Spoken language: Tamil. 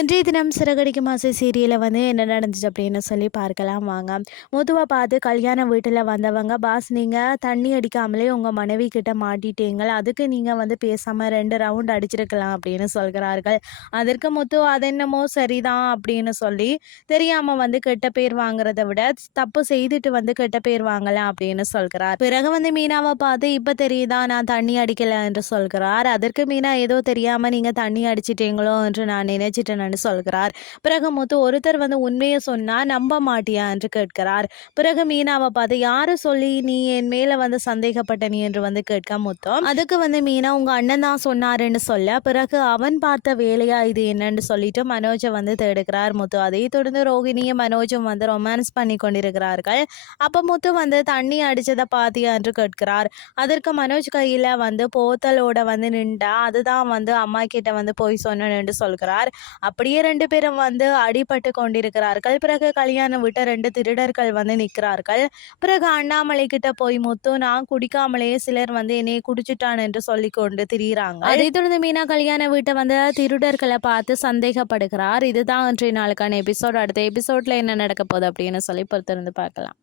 இன்றைய தினம் சிறகடிக்கும் ஆசை சீரியலில் வந்து என்ன நடந்துச்சு அப்படின்னு சொல்லி பார்க்கலாம் வாங்க. முதுவை பார்த்து கல்யாண வீட்டில் வந்தவங்க பாஸ் நீங்கள் தண்ணி அடிக்காமலே உங்கள் மனைவி கிட்ட மாட்டிட்டீங்கள் அதுக்கு நீங்கள் வந்து பேசாமல் ரெண்டு ரவுண்ட் அடிச்சிருக்கலாம் அப்படின்னு சொல்கிறார்கள். அதற்கு முத்து அது என்னமோ சரிதான் அப்படின்னு சொல்லி தெரியாமல் வந்து கெட்ட பேர் வாங்குறத விட தப்பு செய்துட்டு வந்து கெட்ட பேர் வாங்கலாம் அப்படின்னு சொல்கிறார். பிறகு வந்து மீனாவை பார்த்து இப்போ தெரியுதா நான் தண்ணி அடிக்கலை என்று சொல்கிறார். அதற்கு மீனா ஏதோ தெரியாமல் நீங்கள் தண்ணி அடிச்சிட்டீங்களோ என்று நான் நினைச்சிட்டேன் நினைச்சிட்டேன்னு சொல்கிறார். பிறகு முத்து ஒருத்தர் வந்து உண்மையை சொன்னா நம்ப மாட்டியா? என்று கேட்கிறார். பிறகு மீனாவை பார்த்து யாரு சொல்லி நீ என் மேல வந்து சந்தேகப்பட்ட நீ? என்று வந்து கேட்க முத்தம் அதுக்கு வந்து மீனா உங்க அண்ணன் தான் சொன்னாருன்னு சொல்ல பிறகு அவன் பார்த்த வேலையா இது என்னன்னு சொல்லிட்டு மனோஜை வந்து தேடுகிறார் முத்து. அதை தொடர்ந்து ரோஹிணியும் மனோஜும் வந்து ரொமான்ஸ் பண்ணி கொண்டிருக்கிறார்கள். அப்ப முத்து வந்து தண்ணி அடிச்சதை பாத்தியா? என்று கேட்கிறார். அதற்கு மனோஜ் கையில வந்து போத்தலோட வந்து நின்றா அதுதான் வந்து அம்மா கிட்ட வந்து போய் சொன்னேன் என்று சொல்கிறார். அப்படியே ரெண்டு பேரும் வந்து அடிபட்டு கொண்டிருக்கிறார்கள். பிறகு கல்யாணம் விட்ட ரெண்டு திருடர்கள் வந்து நிற்கிறார்கள். பிறகு அண்ணாமலை கிட்ட போய் முத்து நான் குடிக்காமலேயே சிலர் வந்து என்னை குடிச்சிட்டான் என்று சொல்லி கொண்டு திரியிறாங்க. அதை தொடர்ந்து மீனா கல்யாண வீட்டை வந்து திருடர்களை பார்த்து சந்தேகப்படுகிறார். இதுதான் இன்றைய நாளுக்கான எபிசோட் அடுத்த எபிசோட்ல என்ன நடக்க போகுது அப்படின்னு சொல்லி பொறுத்திருந்து பார்க்கலாம்.